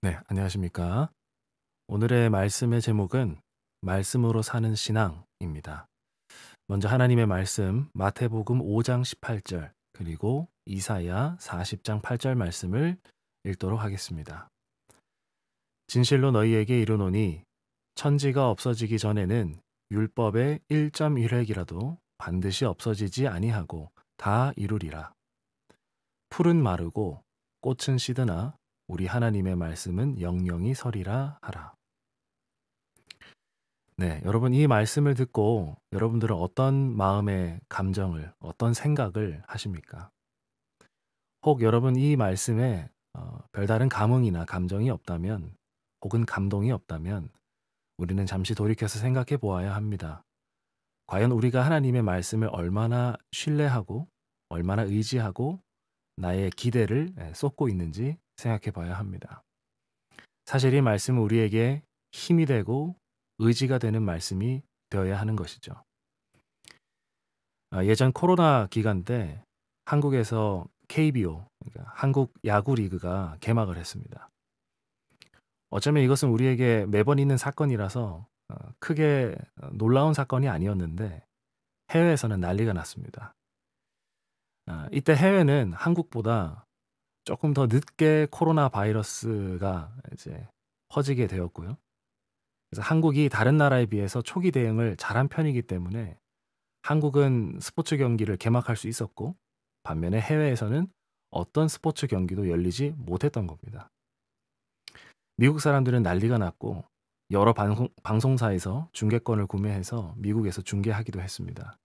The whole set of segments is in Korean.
네, 안녕하십니까? 오늘의 말씀의 제목은 말씀으로 사는 신앙입니다. 먼저 하나님의 말씀 마태복음 5장 18절 그리고 이사야 40장 8절 말씀을 읽도록 하겠습니다. 진실로 너희에게 이르노니 천지가 없어지기 전에는 율법의 1.1획이라도 반드시 없어지지 아니하고 다 이루리라. 풀은 마르고 꽃은 시드나 우리 하나님의 말씀은 영영이 서리라 하라. 네, 여러분 이 말씀을 듣고 여러분들은 어떤 마음의 감정을, 어떤 생각을 하십니까? 혹 여러분 이 말씀에 별다른 감흥이나 감정이 없다면, 혹은 감동이 없다면 우리는 잠시 돌이켜서 생각해 보아야 합니다. 과연 우리가 하나님의 말씀을 얼마나 신뢰하고 얼마나 의지하고 나의 기대를 쏟고 있는지 생각해 봐야 합니다. 사실 이 말씀은 우리에게 힘이 되고 의지가 되는 말씀이 되어야 하는 것이죠. 예전 코로나 기간 때 한국에서 KBO, 그러니까 한국 야구 리그가 개막을 했습니다. 어쩌면 이것은 우리에게 매번 있는 사건이라서 크게 놀라운 사건이 아니었는데 해외에서는 난리가 났습니다. 이때 해외는 한국보다 조금 더 늦게 코로나 바이러스가 이제 퍼지게 되었고요. 그래서 한국이 다른 나라에 비해서 초기 대응을 잘한 편이기 때문에 한국은 스포츠 경기를 개막할 수 있었고, 반면에 해외에서는 어떤 스포츠 경기도 열리지 못했던 겁니다. 미국 사람들은 난리가 났고 여러 방송사에서 중계권을 구매해서 미국에서 중계하기도 했습니다.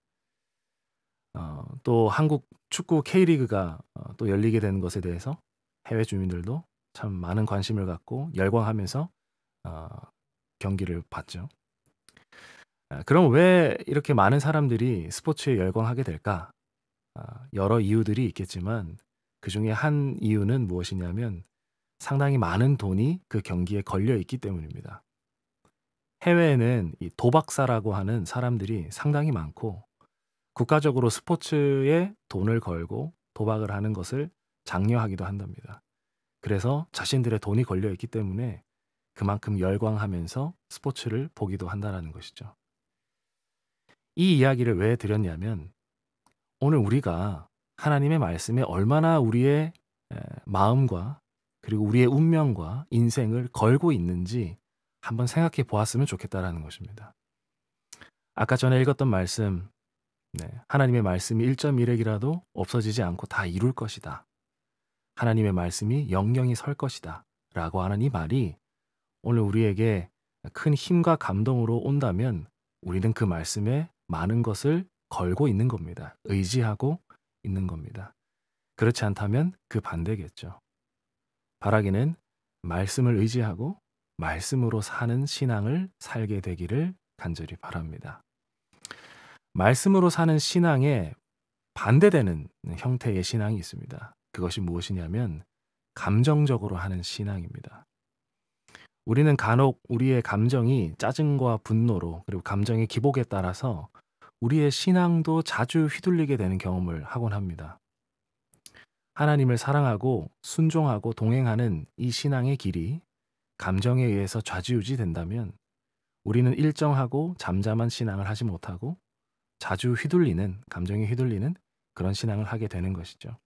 또 한국 축구 K리그가 또 열리게 된 것에 대해서 해외 주민들도 참 많은 관심을 갖고 열광하면서 어, 경기를 봤죠. 그럼 왜 이렇게 많은 사람들이 스포츠에 열광하게 될까? 여러 이유들이 있겠지만 그 중에 한 이유는 무엇이냐면 상당히 많은 돈이 그 경기에 걸려 있기 때문입니다. 해외에는 이 도박사라고 하는 사람들이 상당히 많고 국가적으로 스포츠에 돈을 걸고 도박을 하는 것을 장려하기도 한답니다. 그래서 자신들의 돈이 걸려 있기 때문에 그만큼 열광하면서 스포츠를 보기도 한다라는 것이죠. 이 이야기를 왜 드렸냐면 오늘 우리가 하나님의 말씀에 얼마나 우리의 마음과 그리고 우리의 운명과 인생을 걸고 있는지 한번 생각해 보았으면 좋겠다라는 것입니다. 아까 전에 읽었던 말씀, 하나님의 말씀이 1.1핵이라도 없어지지 않고 다 이룰 것이다. 하나님의 말씀이 영영이 설 것이다. 라고 하는 이 말이 오늘 우리에게 큰 힘과 감동으로 온다면 우리는 그 말씀에 많은 것을 걸고 있는 겁니다. 의지하고 있는 겁니다. 그렇지 않다면 그 반대겠죠. 바라기는 말씀을 의지하고 말씀으로 사는 신앙을 살게 되기를 간절히 바랍니다. 말씀으로 사는 신앙에 반대되는 형태의 신앙이 있습니다. 그것이 무엇이냐면 감정적으로 하는 신앙입니다. 우리는 간혹 우리의 감정이 짜증과 분노로 그리고 감정의 기복에 따라서 우리의 신앙도 자주 휘둘리게 되는 경험을 하곤 합니다. 하나님을 사랑하고 순종하고 동행하는 이 신앙의 길이 감정에 의해서 좌지우지 된다면 우리는 일정하고 잠잠한 신앙을 하지 못하고 자주 휘둘리는, 감정에 휘둘리는 그런 신앙을 하게 되는 것이죠.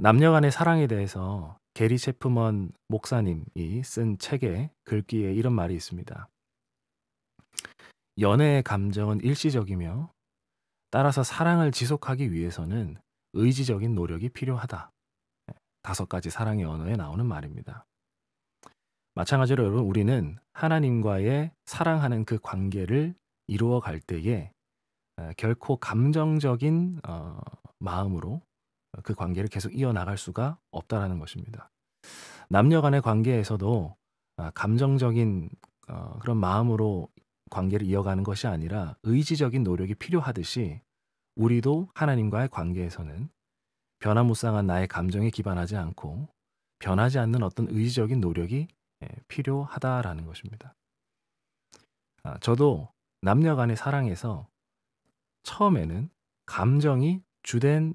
남녀 간의 사랑에 대해서 게리 체프먼 목사님이 쓴 책의 글귀에 이런 말이 있습니다. 연애의 감정은 일시적이며 따라서 사랑을 지속하기 위해서는 의지적인 노력이 필요하다. 5가지 사랑의 언어에 나오는 말입니다. 마찬가지로 여러분 우리는 하나님과의 사랑하는 그 관계를 이루어 갈 때에 결코 감정적인 마음으로 그 관계를 계속 이어나갈 수가 없다라는 것입니다. 남녀 간의 관계에서도 감정적인 그런 마음으로 관계를 이어가는 것이 아니라 의지적인 노력이 필요하듯이 우리도 하나님과의 관계에서는 변화무쌍한 나의 감정에 기반하지 않고 변하지 않는 어떤 의지적인 노력이 필요하다라는 것입니다. 저도 남녀 간의 사랑에서 처음에는 감정이 주된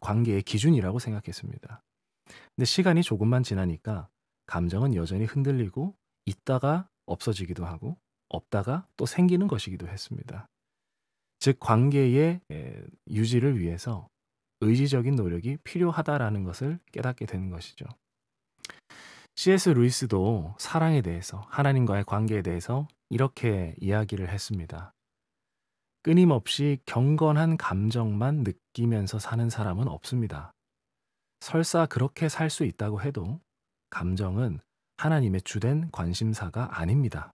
관계의 기준이라고 생각했습니다. 근데 시간이 조금만 지나니까 감정은 여전히 흔들리고 있다가 없어지기도 하고 없다가 또 생기는 것이기도 했습니다. 즉 관계의 유지를 위해서 의지적인 노력이 필요하다라는 것을 깨닫게 되는 것이죠. C.S. 루이스도 사랑에 대해서 하나님과의 관계에 대해서 이렇게 이야기를 했습니다. 끊임없이 경건한 감정만 느끼면서 사는 사람은 없습니다. 설사 그렇게 살 수 있다고 해도 감정은 하나님의 주된 관심사가 아닙니다.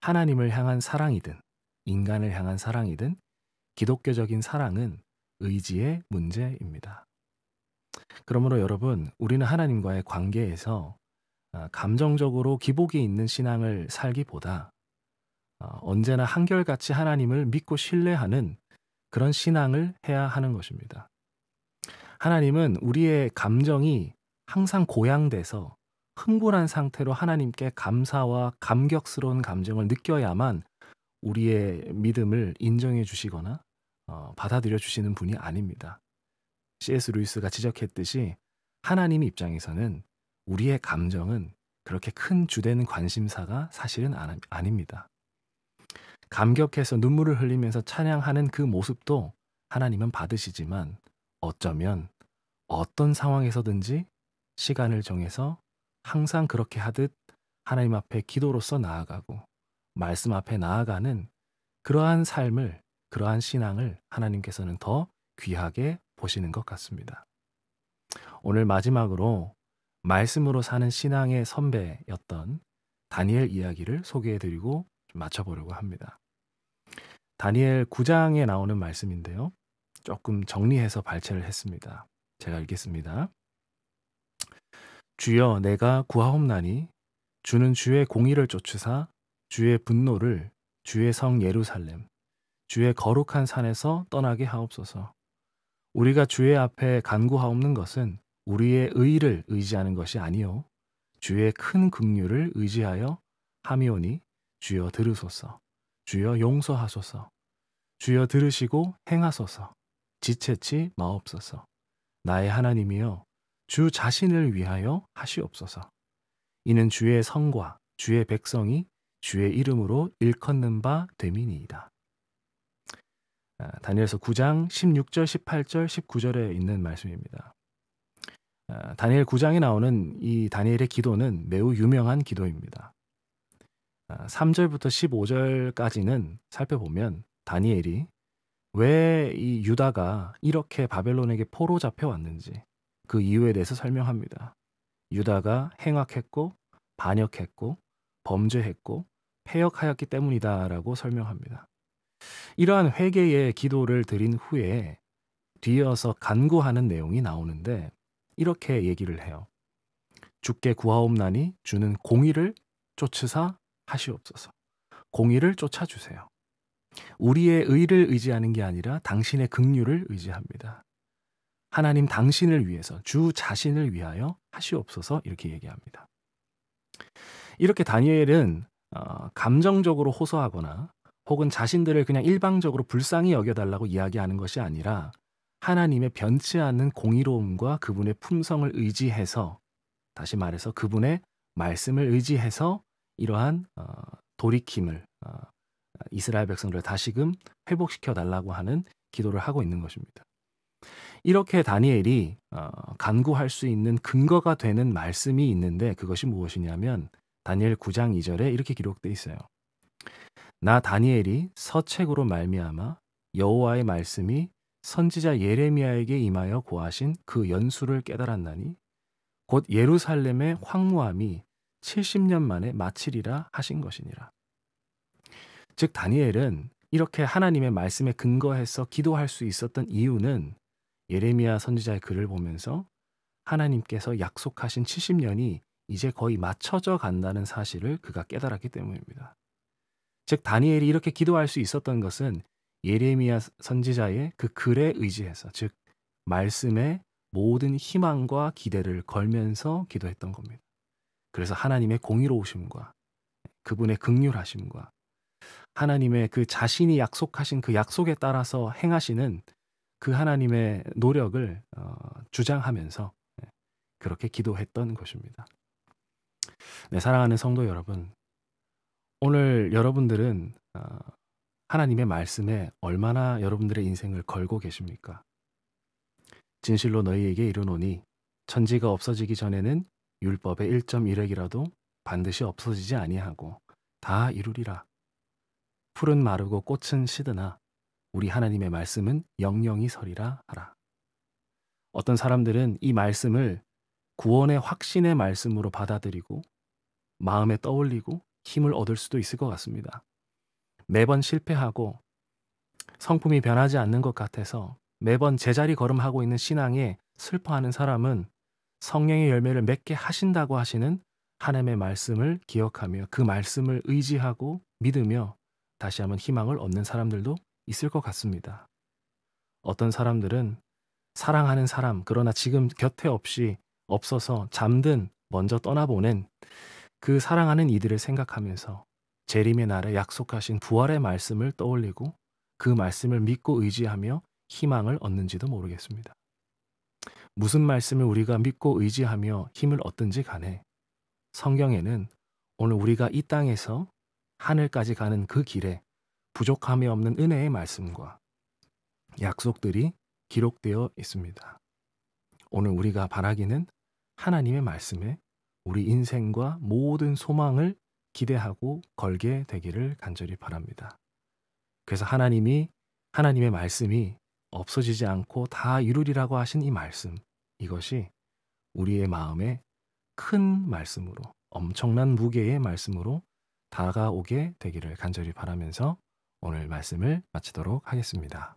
하나님을 향한 사랑이든 인간을 향한 사랑이든 기독교적인 사랑은 의지의 문제입니다. 그러므로 여러분, 우리는 하나님과의 관계에서 감정적으로 기복이 있는 신앙을 살기보다 언제나 한결같이 하나님을 믿고 신뢰하는 그런 신앙을 해야 하는 것입니다. 하나님은 우리의 감정이 항상 고양돼서 흥분한 상태로 하나님께 감사와 감격스러운 감정을 느껴야만 우리의 믿음을 인정해 주시거나 받아들여 주시는 분이 아닙니다. C.S. 루이스가 지적했듯이 하나님 입장에서는 우리의 감정은 그렇게 큰 주된 관심사가 사실은 아닙니다. 감격해서 눈물을 흘리면서 찬양하는 그 모습도 하나님은 받으시지만 어쩌면 어떤 상황에서든지 시간을 정해서 항상 그렇게 하듯 하나님 앞에 기도로서 나아가고 말씀 앞에 나아가는 그러한 삶을, 그러한 신앙을 하나님께서는 더 귀하게 보시는 것 같습니다. 오늘 마지막으로 말씀으로 사는 신앙의 선배였던 다니엘 이야기를 소개해드리고 좀 맞춰보려고 합니다. 다니엘 9장에 나오는 말씀인데요. 조금 정리해서 발췌를 했습니다. 제가 읽겠습니다. 주여 내가 구하옵나니 주는 주의 공의를 쫓으사 주의 분노를 주의 성 예루살렘 주의 거룩한 산에서 떠나게 하옵소서. 우리가 주의 앞에 간구하옵는 것은 우리의 의를 의지하는 것이 아니요 주의 큰 긍휼을 의지하여 함이오니 주여 들으소서. 주여 용서하소서. 주여 들으시고 행하소서. 지체치 마옵소서. 나의 하나님이여 주 자신을 위하여 하시옵소서. 이는 주의 성과 주의 백성이 주의 이름으로 일컫는 바 됨이니이다. 다니엘서 9장 16절, 18절, 19절에 있는 말씀입니다. 다니엘 9장에 나오는 이 다니엘의 기도는 매우 유명한 기도입니다. 3절부터 15절까지는 살펴보면 다니엘이 왜 이 유다가 이렇게 바벨론에게 포로 잡혀왔는지 그 이유에 대해서 설명합니다. 유다가 행악했고 반역했고 범죄했고 패역하였기 때문이다라고 설명합니다. 이러한 회개의 기도를 드린 후에 뒤이어서 간구하는 내용이 나오는데 이렇게 얘기를 해요. 주께 구하옵나니 주는 공의를 쫓으사 하시옵소서. 공의를 쫓아주세요. 우리의 의를 의지하는 게 아니라 당신의 긍휼을 의지합니다. 하나님 당신을 위해서 주 자신을 위하여 하시옵소서 이렇게 얘기합니다. 이렇게 다니엘은 감정적으로 호소하거나 혹은 자신들을 그냥 일방적으로 불쌍히 여겨달라고 이야기하는 것이 아니라 하나님의 변치 않는 공의로움과 그분의 품성을 의지해서 다시 말해서 그분의 말씀을 의지해서 이러한 돌이킴을 이스라엘 백성들을 다시금 회복시켜 달라고 하는 기도를 하고 있는 것입니다. 이렇게 다니엘이 간구할 수 있는 근거가 되는 말씀이 있는데 그것이 무엇이냐면 다니엘 9장 2절에 이렇게 기록되어 있어요. 나 다니엘이 서책으로 말미암아 여호와의 말씀이 선지자 예레미야에게 임하여 고하신 그 연수를 깨달았나니 곧 예루살렘의 황무함이 70년 만에 마치리라 하신 것이니라. 즉 다니엘은 이렇게 하나님의 말씀에 근거해서 기도할 수 있었던 이유는 예레미야 선지자의 글을 보면서 하나님께서 약속하신 70년이 이제 거의 맞춰져 간다는 사실을 그가 깨달았기 때문입니다. 즉 다니엘이 이렇게 기도할 수 있었던 것은 예레미야 선지자의 그 글에 의지해서 즉 말씀에 모든 희망과 기대를 걸면서 기도했던 겁니다. 그래서 하나님의 공의로우심과 그분의 긍휼하심과 하나님의 그 자신이 약속하신 그 약속에 따라서 행하시는 그 하나님의 노력을 주장하면서 그렇게 기도했던 것입니다. 네, 사랑하는 성도 여러분, 오늘 여러분들은 하나님의 말씀에 얼마나 여러분들의 인생을 걸고 계십니까? 진실로 너희에게 이르노니 천지가 없어지기 전에는 율법의 1.1획이라도 반드시 없어지지 아니하고 다 이루리라. 풀은 마르고 꽃은 시드나 우리 하나님의 말씀은 영영이 서리라 하라. 어떤 사람들은 이 말씀을 구원의 확신의 말씀으로 받아들이고 마음에 떠올리고 힘을 얻을 수도 있을 것 같습니다. 매번 실패하고 성품이 변하지 않는 것 같아서 매번 제자리 걸음하고 있는 신앙에 슬퍼하는 사람은 성령의 열매를 맺게 하신다고 하시는 하나님의 말씀을 기억하며 그 말씀을 의지하고 믿으며 다시 한번 희망을 얻는 사람들도 있을 것 같습니다. 어떤 사람들은 사랑하는 사람, 그러나 지금 곁에 없어서 잠든 먼저 떠나보낸 그 사랑하는 이들을 생각하면서 재림의 날에 약속하신 부활의 말씀을 떠올리고 그 말씀을 믿고 의지하며 희망을 얻는지도 모르겠습니다. 무슨 말씀을 우리가 믿고 의지하며 힘을 얻든지 간에 성경에는 오늘 우리가 이 땅에서 하늘까지 가는 그 길에 부족함이 없는 은혜의 말씀과 약속들이 기록되어 있습니다. 오늘 우리가 바라기는 하나님의 말씀에 우리 인생과 모든 소망을 기대하고 걸게 되기를 간절히 바랍니다. 그래서 하나님의 말씀이 없어지지 않고 다 이루리라고 하신 이 말씀, 이것이 우리의 마음에 큰 말씀으로, 엄청난 무게의 말씀으로 다가오게 되기를 간절히 바라면서 오늘 말씀을 마치도록 하겠습니다.